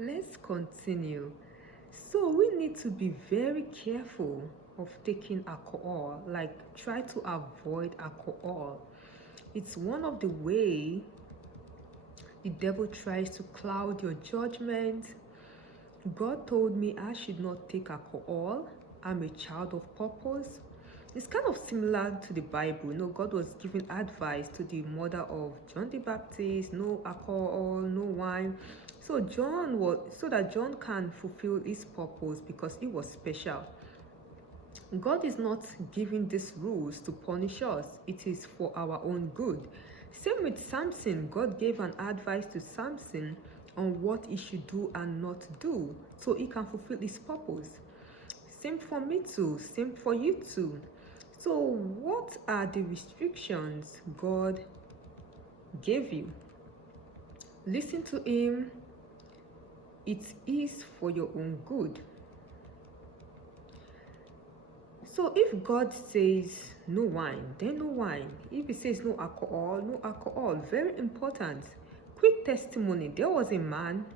Let's continue. So we need to be very careful of taking alcohol, like try to avoid alcohol. It's one of the way the devil tries to cloud your judgment. God told me I should not take alcohol. I'm a child of purpose. It's kind of similar to the Bible. God was giving advice to the mother of John the Baptist: no alcohol, no wine. So that John can fulfill his purpose because he was special. God is not giving these rules to punish us. It is for our own good. Same with Samson. God gave an advice to Samson on what he should do and not do so he can fulfill his purpose. Same for me too. Same for you too. So what are the restrictions God gave you? Listen to him. It is for your own good. So if God says no wine, then no wine. If he says no alcohol, no alcohol. Very important. Quick testimony. There was a man,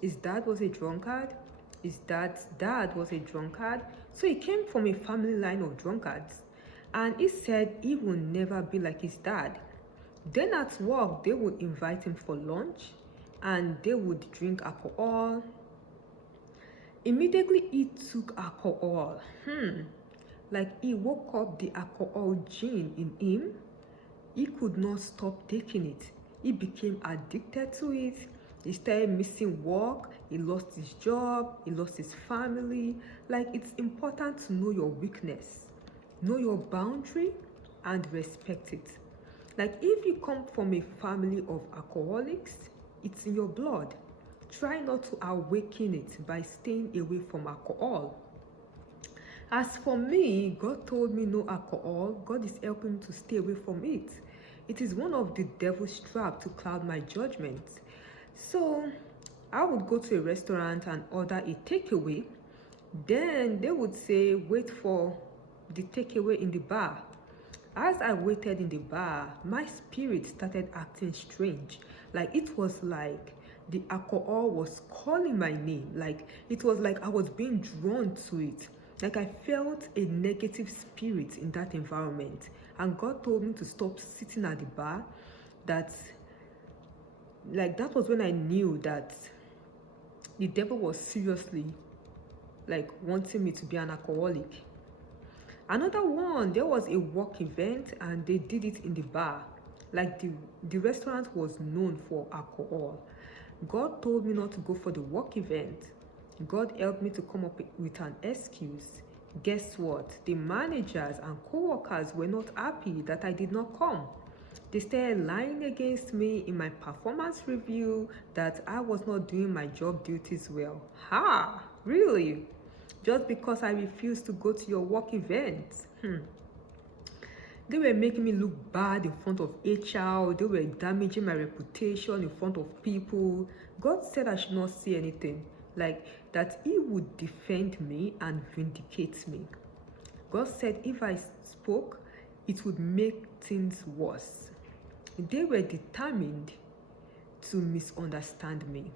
his dad was a drunkard. His dad's dad was a drunkard. So he came from a family line of drunkards. And he said he will never be like his dad. Then at work, they would invite him for lunch and they would drink alcohol. Immediately he took alcohol. Like he woke up the alcohol gene in him. He could not stop taking it. He became addicted to it. He started missing work. He lost his job. He lost his family. Like, it's important to know your weakness, know your boundary, and respect it. Like, if you come from a family of alcoholics, it's in your blood. Try not to awaken it by staying away from alcohol. As for me, God told me no alcohol. God is helping me to stay away from it. It is one of the devil's trap to cloud my judgment. So I would go to a restaurant and order a takeaway. Then they would say, wait for the takeaway in the bar. As I waited in the bar, my spirit started acting strange. Like, it was like the alcohol was calling my name. Like, it was like I was being drawn to it. Like, I felt a negative spirit in that environment. And God told me to stop sitting at the bar. That was when I knew that the devil was seriously like wanting me to be an alcoholic. Another one, there was a work event and they did it in the bar. Like, the restaurant was known for alcohol. God told me not to go for the work event. God helped me to come up with an excuse. Guess what? The managers and co-workers were not happy that I did not come. They started lying against me in my performance review that I was not doing my job duties well. Ha! Really? Just because I refused to go to your work event? They were making me look bad in front of HR. They were damaging my reputation in front of people. God said I should not say anything. Like, that he would defend me and vindicate me. God said if I spoke, it would make things worse. They were determined to misunderstand me.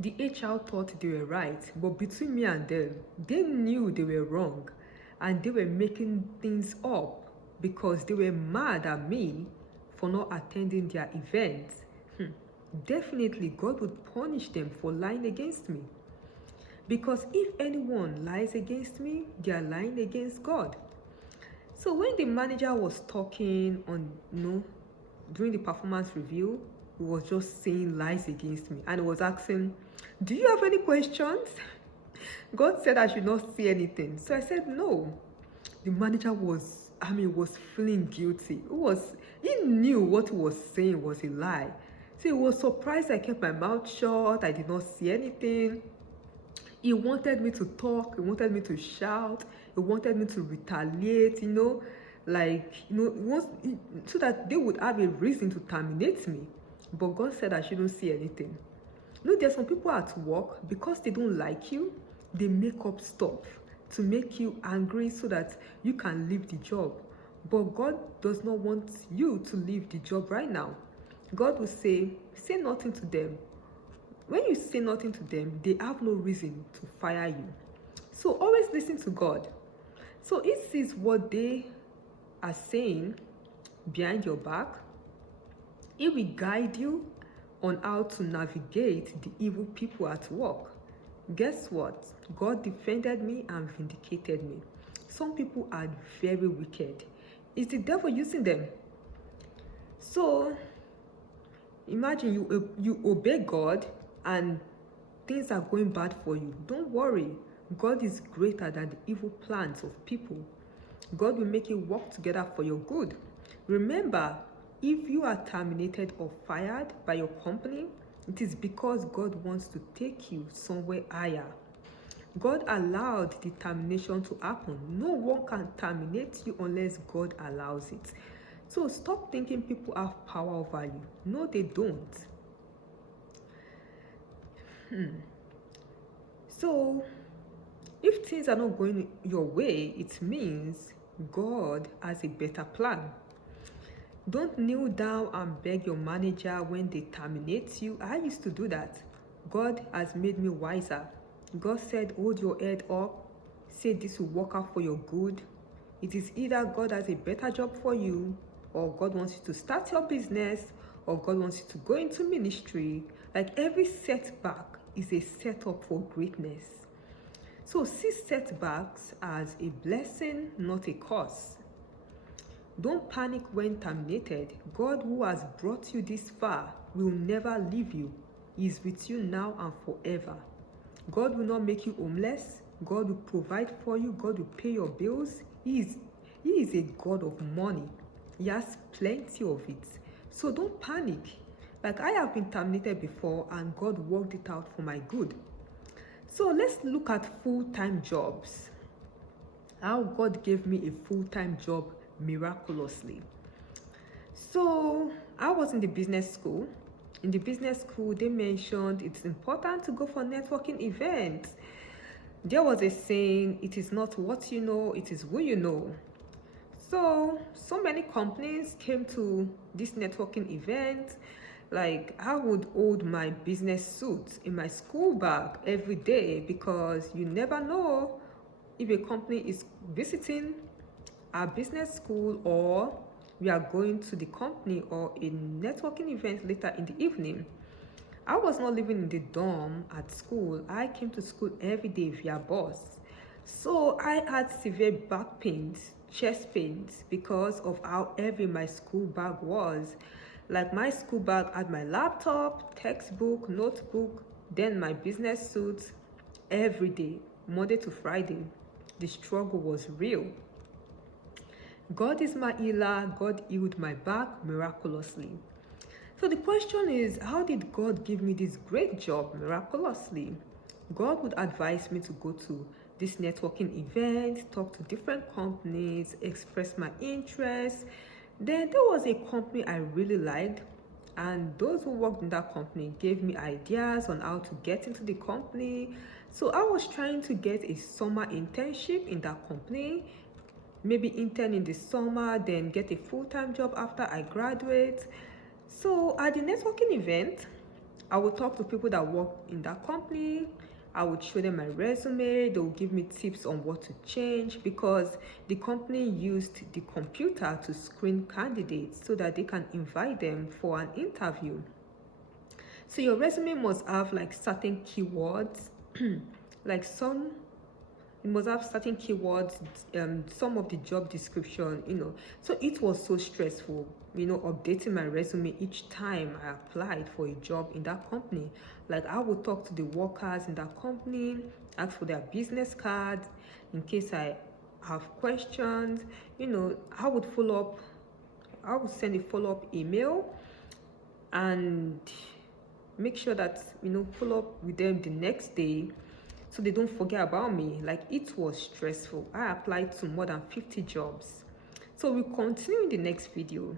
The HR thought they were right, but between me and them, they knew they were wrong, and they were making things up because they were mad at me for not attending their event. Definitely God would punish them for lying against me. Because if anyone lies against me, they are lying against God. So when the manager was talking on, during the performance review, he was just saying lies against me and he was asking, do you have any questions? God said I should not say anything. So I said no. The manager was feeling guilty. He knew what he was saying was a lie. So he was surprised I kept my mouth shut. I did not say anything. He wanted me to talk. He wanted me to shout. He wanted me to retaliate, so that they would have a reason to terminate me. But God said I shouldn't say anything. There's some people at work, because they don't like you, they make up stuff to make you angry so that you can leave the job. But God does not want you to leave the job right now. God will say nothing to them. when you say nothing to them, they have no reason to fire you. So always listen to God. So He sees what they are saying behind your back. He will guide you on how to navigate the evil people at work. Guess what? God defended me and vindicated me. Some people are very wicked. It's the devil using them. So imagine you obey God and things are going bad for you. Don't worry. God is greater than the evil plans of people. God will make it work together for your good. Remember, if you are terminated or fired by your company, it is because God wants to take you somewhere higher. God allowed the termination to happen. No one can terminate you unless God allows it. So stop thinking people have power over you. No, they don't. So if things are not going your way, it means God has a better plan. Don't kneel down and beg your manager when they terminate you. I used to do that. God has made me wiser. God said, hold your head up. Say this will work out for your good. It is either God has a better job for you, or God wants you to start your business, or God wants you to go into ministry. Like every setback is a setup for greatness. So see setbacks as a blessing, not a curse. Don't panic when terminated. God, who has brought you this far, will never leave you. He is with you now and forever. God will not make you homeless. God will provide for you. God will pay your bills. He is a God of money. He has plenty of it. So don't panic. Like I have been terminated before and God worked it out for my good. So let's look at full-time jobs. How God gave me a full-time job miraculously. So I was in the business school. In the business school, they mentioned it's important to go for networking events. There was a saying, it is not what you know, it is who you know. So many companies came to this networking event. Like I would hold my business suit in my school bag every day, because you never know if a company is visiting our business school or we are going to the company or a networking event later in the evening. I was not living in the dorm at school. I came to school every day via bus. So I had severe back pains, chest pains, because of how heavy my school bag was. Like my school bag had my laptop, textbook, notebook, then my business suit every day, Monday to Friday. The struggle was real. God is my healer. God healed my back miraculously. So the question is, how did God give me this great job miraculously? God would advise me to go to this networking event, talk to different companies, express my interest. Then there was a company I really liked, and those who worked in that company gave me ideas on how to get into the company. So I was trying to get a summer internship in that company, maybe intern in the summer, then get a full-time job after I graduate. So at the networking event, I would talk to people that work in that company. I would show them my resume. They would give me tips on what to change, because the company used the computer to screen candidates so that they can invite them for an interview. So your resume must have like certain keywords, like it must have certain keywords, some of the job description, So it was so stressful, updating my resume each time I applied for a job in that company. Like I would talk to the workers in that company, ask for their business cards in case I have questions. I would follow up. I would send a follow-up email and make sure that, follow up with them the next day, so they don't forget about me. Like it was stressful. I applied to more than 50 jobs. So we'll continue in the next video.